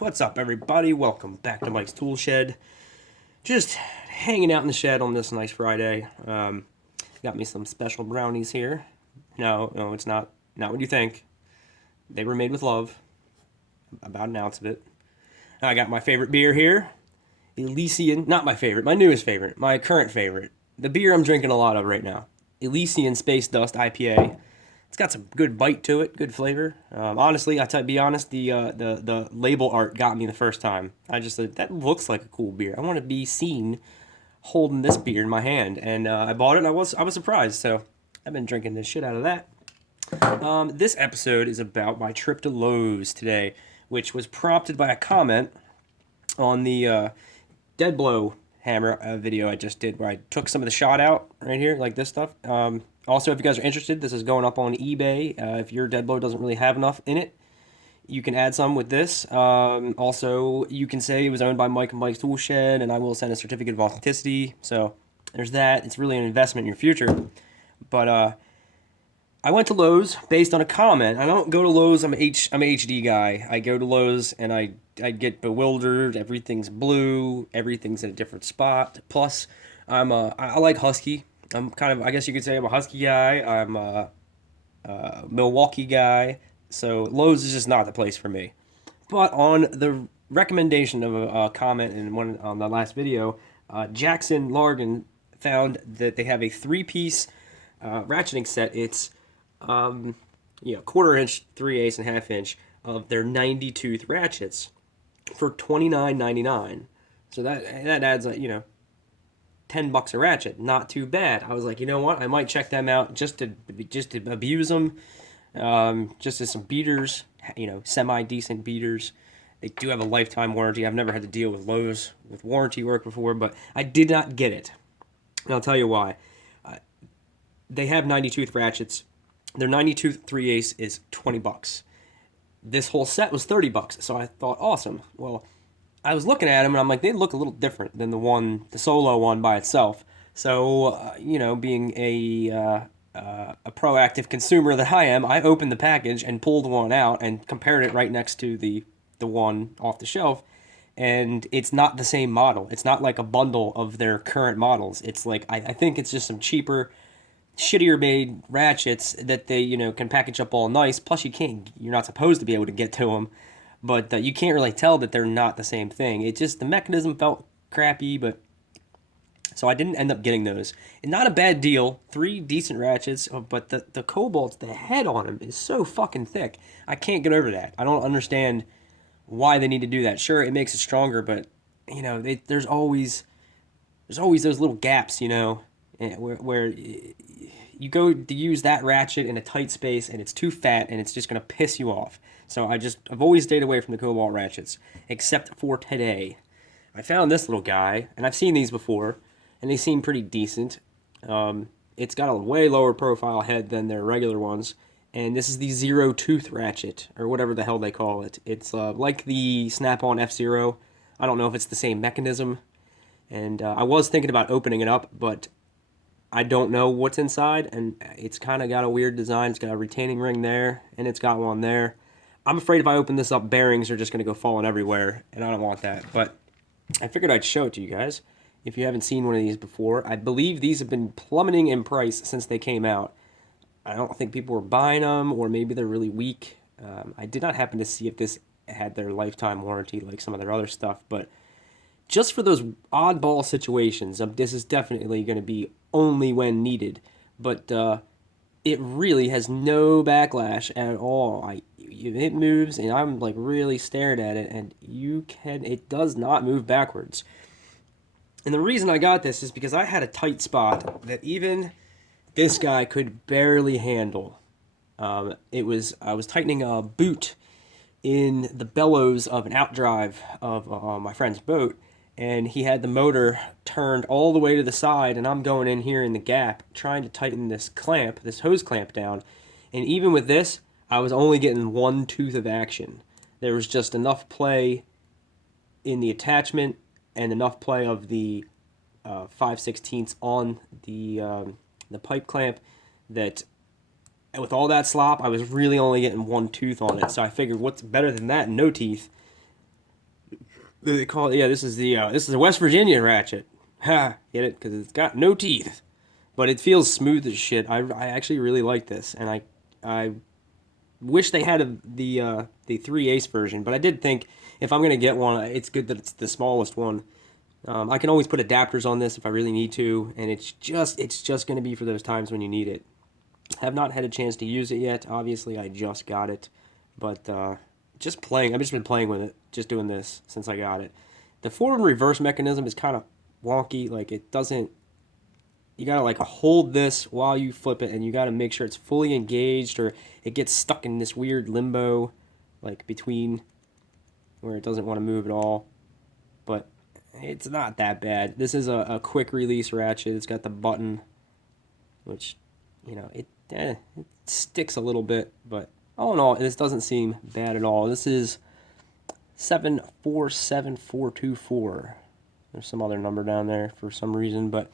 What's up, everybody? Welcome back to Mike's Tool Shed. Just hanging out in the shed on this nice Friday. Got me some special brownies here. No, it's not what you think. They were made with love. About an ounce of it. I got my favorite beer here. Elysium, not my favorite, my newest favorite, my current favorite. The beer I'm drinking a lot of right now. Elysium Space Dust IPA. It's got some good bite to it, good flavor. Honestly, be honest, the label art got me the first time. I just said, that looks like a cool beer. I want to be seen holding this beer in my hand. And I bought it and I was surprised. So I've been drinking the shit out of that. This episode is about my trip to Lowe's today, which was prompted by a comment on the dead blow hammer video I just did, where I took some of the shot out right here, like this stuff. Also, if you guys are interested, this is going up on eBay. If your dead blow doesn't really have enough in it, you can add some with this. Also, you can say it was owned by Mike and Mike's Tool Shed, and I will send a certificate of authenticity. So there's that. It's really an investment in your future. But I went to Lowe's based on a comment. I don't go to Lowe's. I'm a HD guy. I go to Lowe's and I get bewildered. Everything's blue. Everything's in a different spot. Plus, I like Husky. I'm kind of, I guess you could say I'm a Husky guy. I'm a Milwaukee guy. So Lowe's is just not the place for me. But on the recommendation of a comment in one on the last video, Jackson Largan found that they have a 3-piece ratcheting set. It's quarter inch, 3/8, and half inch of their 90 tooth ratchets for $29.99. So that adds $10 a ratchet. Not too bad. I was like, you know what? I might check them out just to abuse them, just as some beaters, semi decent beaters. They do have a lifetime warranty. I've never had to deal with Lowe's with warranty work before, but I did not get it, and I'll tell you why. They have 90 tooth ratchets. Their 90 tooth 3/8 is $20. This whole set was $30, so I thought, awesome. Well, I was looking at them and I'm like, they look a little different than the solo one by itself. So, being a proactive consumer that I am, I opened the package and pulled one out and compared it right next to the one off the shelf. And it's not the same model. It's not like a bundle of their current models. It's like, I think it's just some cheaper, shittier made ratchets that they can package up all nice. Plus you're not supposed to be able to get to them, but you can't really tell that they're not the same thing. It just, the mechanism felt crappy, but so I didn't end up getting those. And not a bad deal, 3 decent ratchets, but the KOBALT, the head on them is so fucking thick. I can't get over that. I don't understand why they need to do that. Sure, it makes it stronger, but there's always those little gaps, where you go to use that ratchet in a tight space and it's too fat and it's just going to piss you off. So I've always stayed away from the KOBALT ratchets, except for today. I found this little guy, and I've seen these before, and they seem pretty decent. It's got a way lower profile head than their regular ones, and this is the 0 tooth ratchet, or whatever the hell they call it. It's like the Snap-on F-Zero. I don't know if it's the same mechanism, and I was thinking about opening it up, but I don't know what's inside, and it's kind of got a weird design. It's got a retaining ring there, and it's got one there. I'm afraid if I open this up, bearings are just going to go falling everywhere, and I don't want that. But I figured I'd show it to you guys. If you haven't seen one of these before, I believe these have been plummeting in price since they came out. I don't think people were buying them, or maybe they're really weak. I did not happen to see if this had their lifetime warranty like some of their other stuff, but just for those oddball situations, this is definitely going to be only when needed. But it really has no backlash at all. It moves, and I'm like really staring at it, and it does not move backwards. And the reason I got this is because I had a tight spot that even this guy could barely handle. I was tightening a boot in the bellows of an outdrive of my friend's boat, and he had the motor turned all the way to the side, and I'm going in here in the gap trying to tighten this hose clamp down. And even with this, I was only getting 1 tooth of action. There was just enough play in the attachment and enough play of the 5/16 on the pipe clamp that with all that slop, I was really only getting 1 tooth on it. So I figured, what's better than that? No teeth. They call it, yeah, this is a West Virginia ratchet. Ha, get it? Because it's got no teeth, but it feels smooth as shit. I actually really like this, and I wish they had the 3/8 version, but I did think if I'm gonna get one, it's good that it's the smallest one. I can always put adapters on this if I really need to, and it's just gonna be for those times when you need it. Have not had a chance to use it yet. Obviously, I just got it, but just playing. I've just been playing with it, just doing this since I got it. The forward and reverse mechanism is kind of wonky. Like it doesn't. You gotta like hold this while you flip it, and you gotta make sure it's fully engaged, or it gets stuck in this weird limbo, like between where it doesn't want to move at all. But it's not that bad. This is a quick release ratchet. It's got the button, which it sticks a little bit, but all in all, this doesn't seem bad at all. This is 747424. There's some other number down there for some reason, but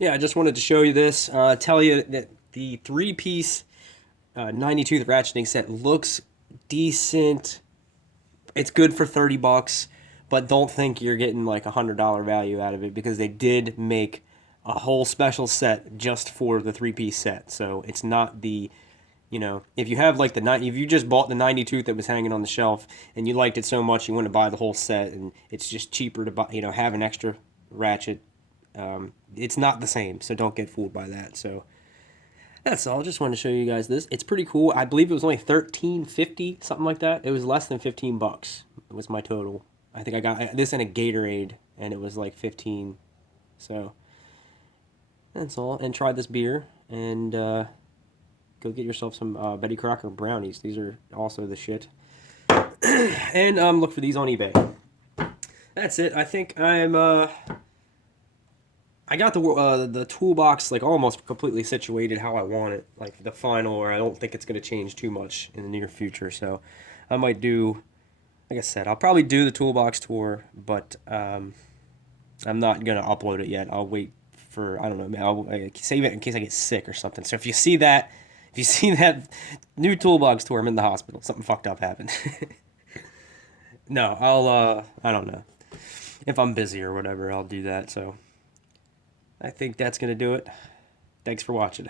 yeah, I just wanted to show you this. Tell you that the 3-piece 90-tooth ratcheting set looks decent. It's good for $30, but don't think you're getting like $100 value out of it, because they did make a whole special set just for the 3-piece set. So it's not the, if you have like if you just bought the 90 tooth that was hanging on the shelf and you liked it so much you want to buy the whole set, and it's just cheaper to buy, have an extra ratchet. It's not the same, so don't get fooled by that. So that's all. Just wanted to show you guys this. It's pretty cool. I believe it was only $13.50, something like that. It was less than $15. It was my total. I think I got this in a Gatorade, and it was like 15. So that's all. And try this beer, and go get yourself some Betty Crocker brownies. These are also the shit. And look for these on eBay. That's it. I think I got the toolbox like almost completely situated how I want it, like the final, where I don't think it's going to change too much in the near future. So I might do, like I said, I'll probably do the toolbox tour, but I'm not going to upload it yet. I'll wait for, I don't know, I'll save it in case I get sick or something. So if you see that new toolbox tour, I'm in the hospital. Something fucked up happened. No, I don't know. If I'm busy or whatever, I'll do that. So I think that's going to do it. Thanks for watching.